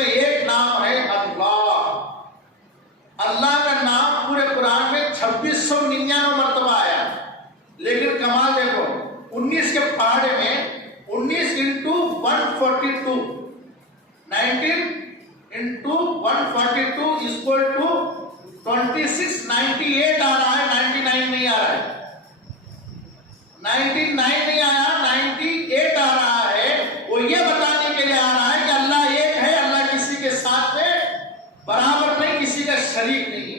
इसमें एक नाम है अल्लाह। अल्लाह का नाम पूरे कुरान में 2699 मरतबा आया। लेकिन कमाल देखो, 19 के पहाड़े में 19 इंटू 142, 19 इंटू 142 इक्वल टू 2698 आ रहा है, 99 नहीं आ रहा है, 99 नहीं आया, 98 आ रहा है। वो ये बताने के लिए आ रहा है कि अल्लाह एक है, अल्लाह किसी के साथ में बराबर नहीं, किसी का शरीक नहीं।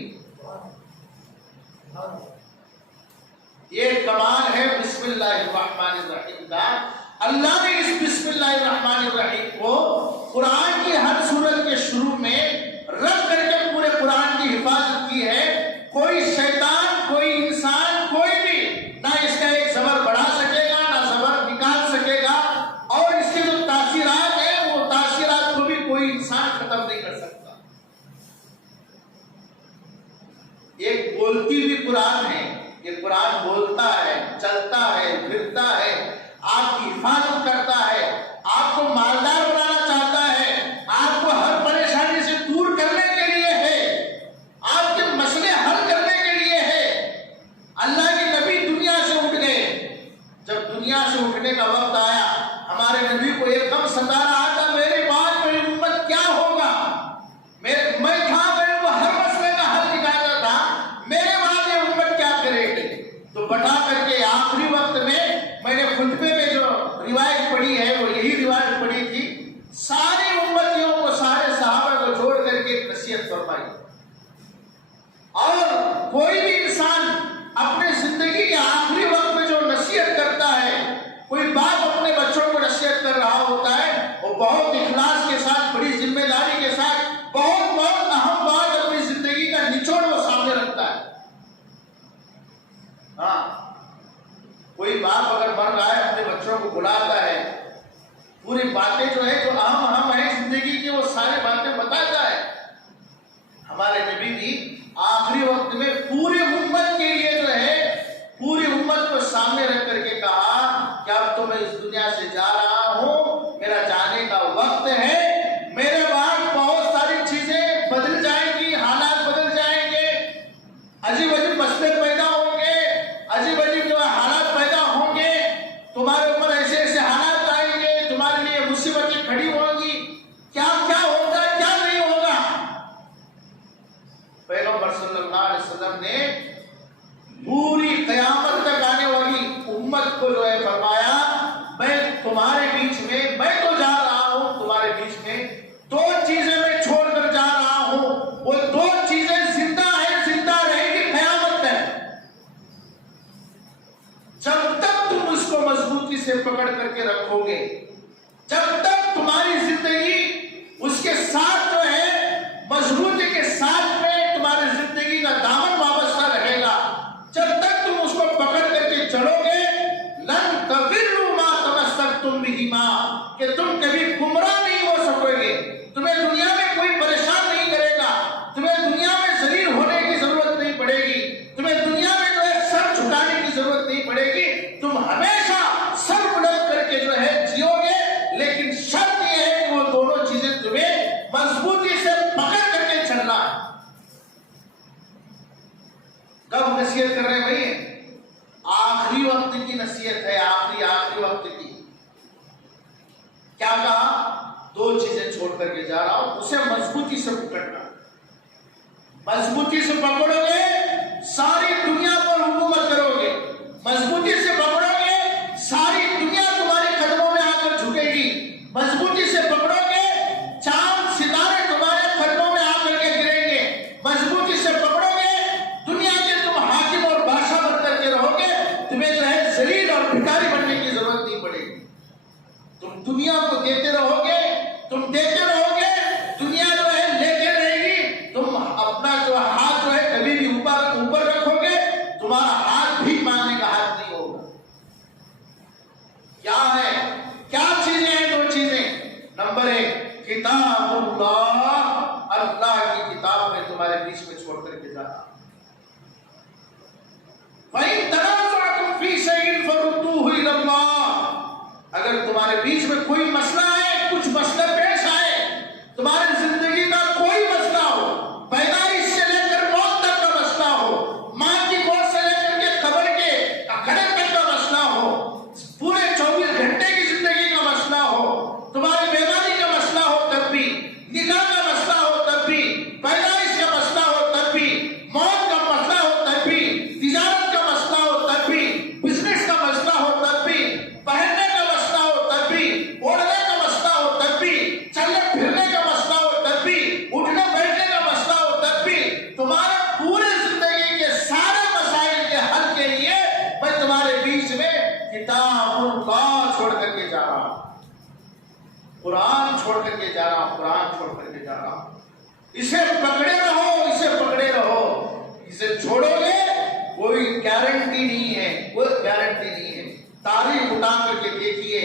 ये कमाल है बिस्मिल्लाहिर्रहमानिर्रहीम का। अल्लाह ने इस बिस्मिल्लाहिर्रहमानिर्रहीम को कुरान की हर सूरत के शुरू में रख करके पूरे कुरान की हिफाजत की है। कोई शैतान, कोई इंसान, कोई भी ना इसका एक जबर बढ़ा सकेगा ना जबर निकाल सकेगा, और इसके जो तासीरात है वो तासीरात को भी कोई इंसान खत्म नहीं कर सकता। एक बोलती हुई कुरान है, ये कुरान बोलता है, चलता है, फिरता है, आपकी हिफाजत करता है, आपको मालदार बनाना चाहता है, आपको हर परेशानी से दूर करने के लिए है, आपके मसले हल करने के लिए है। अल्लाह के नबी दुनिया से उठ गए। जब दुनिया से उठने का वक्त आया, हमारे नबी को एकदम सता रहा था, मेरे बाद मेरी उम्मत क्या होगा। मैं था, मेरे को हर मसले का हल निकालना था, मेरे बाद ये उम्मत क्या करेगी। तो बता करके आखिरी वक्त में मैंने खुतबे में जो रिवायत पढ़ी है वो यही रिवायत पढ़ी थी, सारी उम्मतियों को, सारे सहाबा को जोड़ करके नसीहत फरमाई। और कोई भी इंसान अपने जिंदगी के आखिरी वक्त में जो नसीहत करता है, कोई बाप अपने बच्चों को नसीहत कर रहा होता है, वो बहुत इखलास के साथ, बड़ी जिम्मेदारी के साथ, बहुत अहम बात, अपनी जिंदगी का निचोड़ वो सामने रखता है। हाँ, कोई बाप अगर मर रहा है, अपने बच्चों को बुलाता है, पूरी बातें जो है, जो अहम है जिंदगी की, वो सारी बातें बताता है। हमारे नबी भी आखिरी वक्त में पूरी उम्मत के लिए जो है, पूरी उम्मत को सामने रख करके कहा कि अब तो मैं इस दुनिया से जा रहा हूं, मेरा जाने का वक्त है, मेरे बाद बहुत सारी चीजें बदल जाएंगी, हालात बदल जाएंगे, अजीब अजीब मसले पैदा होंगे, अजीब अजीब जो हालात पैदा होंगे, तुम्हारे ऊपर ऐसे ऐसे हालात आएंगे, तुम्हारे लिए मुसीबतें खड़ी होंगी, क्या क्या होगा, क्या नहीं होगा। पैगंबर सल्लल्लाहु अलैहि वसल्लम ने पूरी कयामत तक आने वाली उम्मत को जो है फरमाया, मैं तुम्हारे बीच में, मैं तो जा रहा हूं तुम्हारे बीच में, दो चीजें मैं छोड़कर जा रहा हूं, वो दो चीजें जिंदा है, जिंदा रहेगी कयामत तक। जब तक तुम उसको मजबूती से पकड़ करके रखोगे, जब तक तुम्हारी जिंदगी उसके साथ जो है मजबूती के साथ में तुम्हारी जिंदगी का दामन वाबस्ता रहेगा, जब तक तुम उसको पकड़ करके चढ़ोगे, लन तज़िल्लू मा तमस्सकतुम बिही मा, कि तुम कभी गुमराह नहीं हो सकोगे, तुम्हें दुनिया में कोई परेशान नहीं करेगा, तुम्हें दुनिया में जलील होने की जरूरत नहीं पड़ेगी, तुम्हें दुनिया में जो है सर झुकाने की जरूरत नहीं पड़ेगी, तुम हमेशा सर बुलंद करके जो है जियोगे। लेकिन शर्त यह है कि वो दोनों चीजें तुम्हें मजबूती से पकड़ करके चलना है। कब नसीहत कर रहे हैं भाई? आखिरी वक्त की नसीहत है, आखिरी वक्त की। क्या कहा? दो चीजें छोड़ करके जा रहा हूं, उसे मजबूती से पकड़ना। मजबूती से पकड़ोगे, सारी दुनिया पर हुकूमत करोगे, मजबूती से पकड़ोगे, सारी दुनिया तुम्हारे कदमों में आकर झुकेगी, मजबूती से पकड़ोगे, चांद सितारे तुम्हारे कदमों में आकर के गिरेंगे, मजबूती से पकड़ोगे, दुनिया के तुम हाकिम और बादशाह बन करके रहोगे, तुम्हें जो है जलील और भिखारी बनने की जरूरत नहीं पड़ेगी। तुम दुनिया को देते रहोगे, तुम देते रहोगे, दुनिया जो है लेते रहेगी, तुम अपना जो हाथ जो है कभी भी ऊपर रखोगे, तुम्हारा हाथ भी मांगने का हाथ नहीं होगा। क्या है, क्या चीजें हैं? दो चीजें। नंबर एक, किताबुल्लाह, अल्लाह की किताब में तुम्हारे बीच में छोड़ करके जाना। वइन तनाज़अतुम फी शैइन फरुद्दूहु इलल्लाह, अगर तुम्हारे बीच में कोई मसला है, कुछ मसला पेश आए, तुम्हारे छोड़ करके जा रहा हूं, कुरान छोड़ करके जा रहा हूं। इसे पकड़े रहो, इसे पकड़े रहो। इसे छोड़ोगे कोई गारंटी नहीं है, कोई गारंटी नहीं है। तारीख उठा करके देखिए,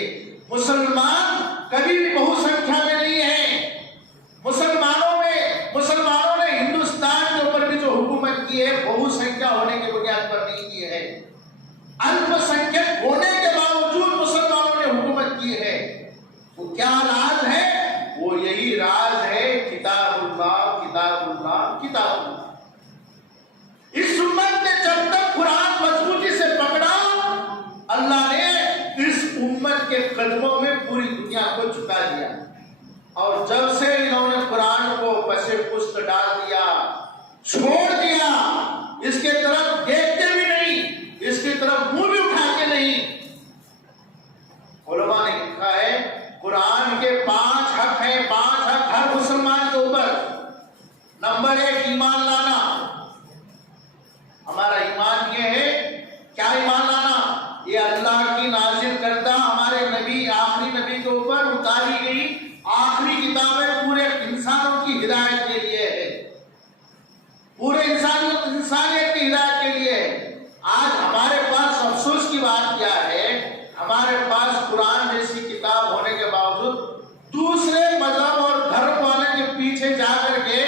मुसलमान कभी भी बहुसंख्या में नहीं है। मुसलमानों ने हिंदुस्तान के ऊपर भी जो हुकूमत की है, बहुसंख्या होने की बुनियाद पर नहीं की है। अल्पसंख्यक होने के बावजूद मुसलमानों ने हुकूमत की है। वो क्या राज है? वो यही राज है, किताबुल्लाह, किताबुल्लाह, किताबुल्लाह। इस उम्मत ने जब तक कुरान मजबूती से पकड़ा, अल्लाह ने इस उम्मत के कदमों में पूरी दुनिया को झुका दिया। और जब से इन्होंने कुरान को पसे पुस्त डाल दिया, छोड़ दिया, इसके तरफ देखते भी नहीं, इसकी तरफ मुंह भी उठाते नहीं। उलमा ने लिखा है, कुरान के 5 हक हैं, 5 हक हर मुसलमान के ऊपर। नंबर 1, ईमान लाना। हमारा ईमान ये है, क्या ईमान लाना? ये अल्लाह की नाजिल करता हमारे नबी, आखिरी नबी के ऊपर उतारी गई आखिरी किताबें पूरे इंसानों की हिदायत के लिए है, पूरे इंसानियत की हिदायत के लिए है। आज हमारे पास अफसोस की बात क्या है, हमारे पास कुरान जैसी किताब होने के बावजूद दूसरे मजहब और धर्म वाले के पीछे जाकर के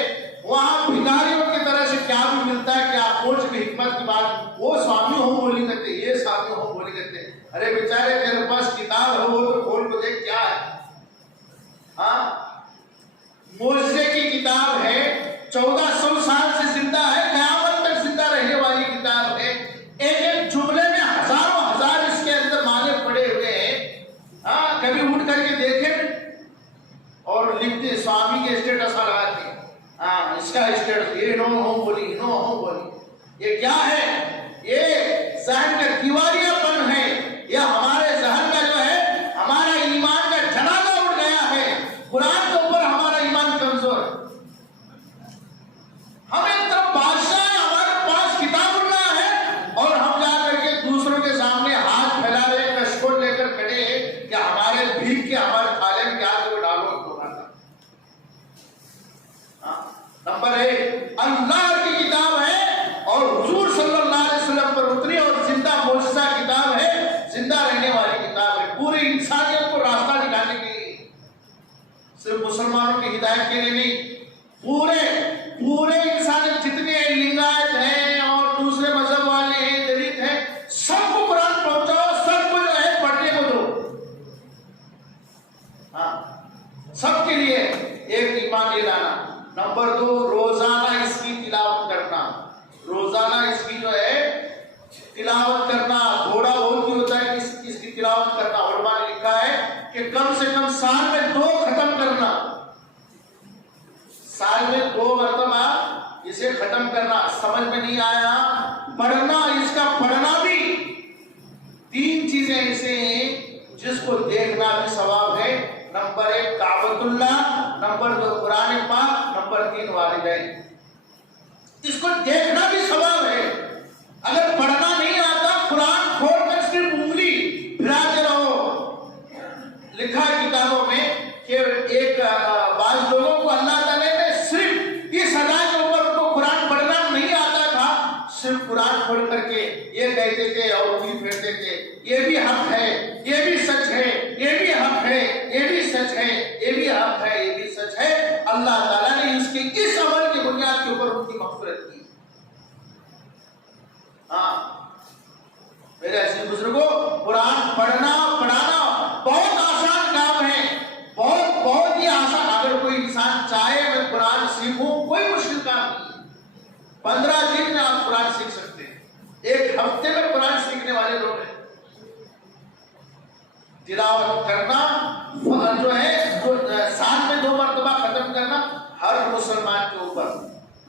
वहां भिखारियों की तरह से क्या भी मिलता है, क्या खोज की हिकमत की बात, वो स्वामी हो बोली करते, ये स्वामी हो बोली करते। अरे बेचारे, तेरे पास किताब हो वो तो खोल को देख क्या है। हाँ, मोजे की किताब है, 1400 साल से जिंदा है, कयामत तक जिंदा रहने वाली किताब है। एक एक जुमले में हजारों हजार इसके अंदर माने पड़े हुए हैं। हाँ, कभी उठ करके देखे और लिखते, स्वामी के स्टेटस लगाते, हाँ इसका स्टेटस, ये नो हो बोली, नो हो बोली। ये क्या है? ये जहन का दीवारियापन है। यह हमारे जहन का जो है, हमारा ईमान का जनाजा उड़ गया है। कुरान के ऊपर हमारा ईमान कमजोर है। हम एक तरफ बादशाह है, हमारे पास किताबुल्लाह है, और हम जाकर के दूसरों के सामने हाथ फैला रहे, कशकोट लेकर खड़े हैं कि हमारे भीख के, हमारे थाले में क्या तो डालो तो। नंबर 1, अल्लाह की किताब है और हुजूर सल्लल्लाहु अलैहि वसल्लम पर उतरी और जिंदा मौजज़ा किताब है, जिंदा रहने वाली किताब है, पूरी इंसानियत को रास्ता दिखाने के लिए, सिर्फ मुसलमानों की हिदायत के लिए नहीं, पूरे इंसानियत जितने लिंगायत हैं और दूसरे मजहब वाले हैं, दलित हैं, सबको कुरान पहुंचाओ, सबको जो है पढ़ने को दो। हाँ, सबके लिए एक ईमान ले लाना। नंबर 2, रोजाना इसकी तिलावत करना। रोजाना इसकी जो है तिलावत करना। थोड़ा बहुत ही होता है कि इसकी तिलावत करना। उलमा ने लिखा है कि कम से कम साल में 2 खत्म करना, साल में 2 मरतबा इसे खत्म करना। समझ में नहीं आया, पढ़ना, इसका पढ़ना भी 3 चीजें ऐसे हैं जिसको देखना भी सवाब है। नंबर 1 काबतुल्लाह, नंबर 2 कुरान पाक, नंबर 3 वालिदैन। इसको देखना भी सवाब है। अगर पढ़ना नहीं आता, कुरान खोलकर सिर्फ उंगली फिराते रहो। लिखा है किताबों में कि एक बाज लोगों को अल्लाह ताला ने सिर्फ इस अदा के ऊपर, उनको कुरान पढ़ना नहीं आता था, सिर्फ कुरान खोल करके ये कहते थे और उंगली फेरते थे, ये भी हक है, ये भी सच है, ये भी हक है, ये भी सच है, ये भी हक है, ये भी सच है। अल्लाह ताला ने इसके इस अमल की बुनियाद के ऊपर उनकी मग़फ़िरत की। हाँ, मेरे ऐसे बुजुर्गों, कुरान पढ़ना पढ़ाना बहुत आसान काम है, बहुत ही आसान। अगर कोई इंसान चाहे मैं कुरान सीखूं, कोई मुश्किल काम नहीं। 15 दिन में आप कुरान सीख सकते हैं। 1 हफ्ते में कुरान सीखने वाले लोग हैं। तिलावत करना जो है, साल में 2 मरतबा खत्म करना हर मुसलमान के ऊपर।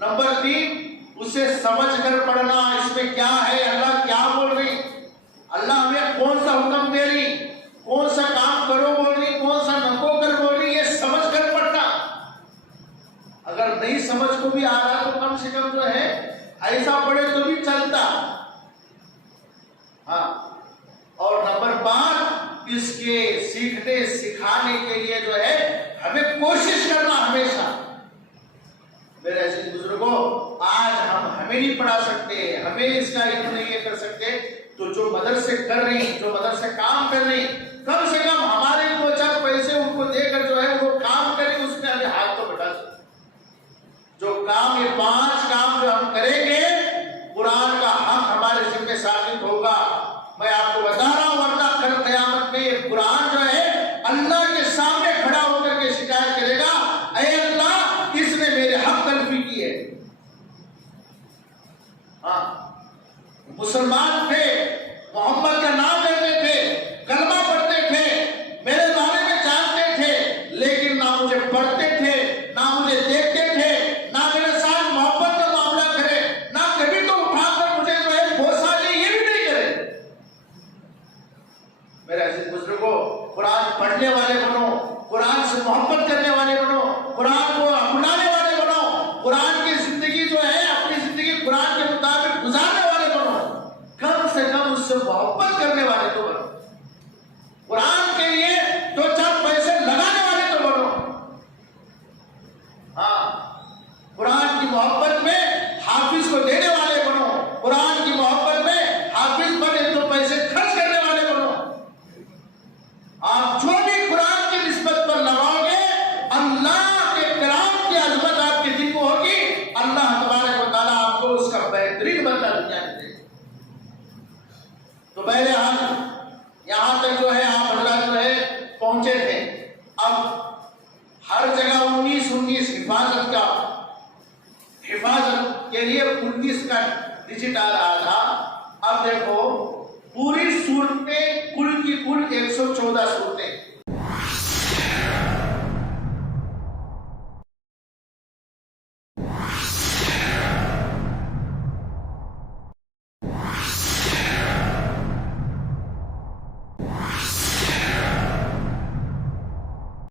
नंबर 3, उसे समझ कर पढ़ना, इसमें क्या है, अल्लाह क्या बोल रही, अल्लाह हमें कौन सा हुक्म दे रही, कौन सा काम करो बोल रही, कौन सा नको कर बोल रही, ये समझ कर पढ़ना। अगर नहीं समझ को भी आ रहा तो कम से कम जो है ऐसा पढ़े तो भी चलता। हाँ, और नंबर 5, इसके सीखने सिखाने के लिए जो है हमें कोशिश करना हमेशा। मेरे ऐसे बुजुर्गों, आज हम हमें नहीं पढ़ा सकते, हमें इसका इल्म नहीं ये कर सकते, तो जो मदरसे कर रही, जो मदरसे काम कर रही, कम से कम हमारे 2-4 पैसे उनको देकर जो है वो काम करें, उसमें हमें हाथ तो बटा सकते। जो काम, ये 5 काम जो हम करेंगे, कुरान का हक हमारे जिम्मे साबित होगा। मैं आपको बता रहा हूं, वरना कल क़यामत में ये कुरान जो है अल्लाह के सामने खड़ा होकर के शिकायत करेगा, ऐ अल्लाह, इसने मेरे हक तलफी की है। हाँ, मुसलमान थे, मोहम्मद का नाम लेते थे, कलमा पढ़ते थे, मेरे बारे में जानते थे, लेकिन ना मुझे पढ़ते थे, ना मुझे देखते थे, ना मेरे साथ मोहब्बत का मामला करे, ना कभी तो उठाकर मुझे जो है बोसा ले, ये भी नहीं करे। मेरे ऐसे बुजुर्गों, कुरान पढ़ने वाले बनो, कुरान से मोहब्बत करने वाले बनो, कुरान को अपनाने वाले बनो, कुरान की जिंदगी जो है अपनी जिंदगी कुरान के मुताबिक गुजारने वाले बनो, कम से कम उससे मोहब्बत करने वाले तो बनो, कुरान के लिए 2-4 पैसे लगाने वाले तो बनो। हाँ, कुरान की मोहब्बत में हाफिज को देने वाले बनो, कुरान की मोहब्बत में हाफिज पर 1-2 पैसे खर्च करने वाले बनो। आप जो भी कुरान की निस्बत पर लगाओगे, अल्लाह के कलाम की अजमत आपके दिल को होगी, अल्लाह तबारक व तआला आपको उसका बेहतरीन बदला दुनिया में देगा। तो पहले हम यहां तक जो है आप हजरात जो है पहुंचे थे। अब हर जगह 19-19 हिफाजत के लिए 19 का डिजिट आ रहा था। अब देखो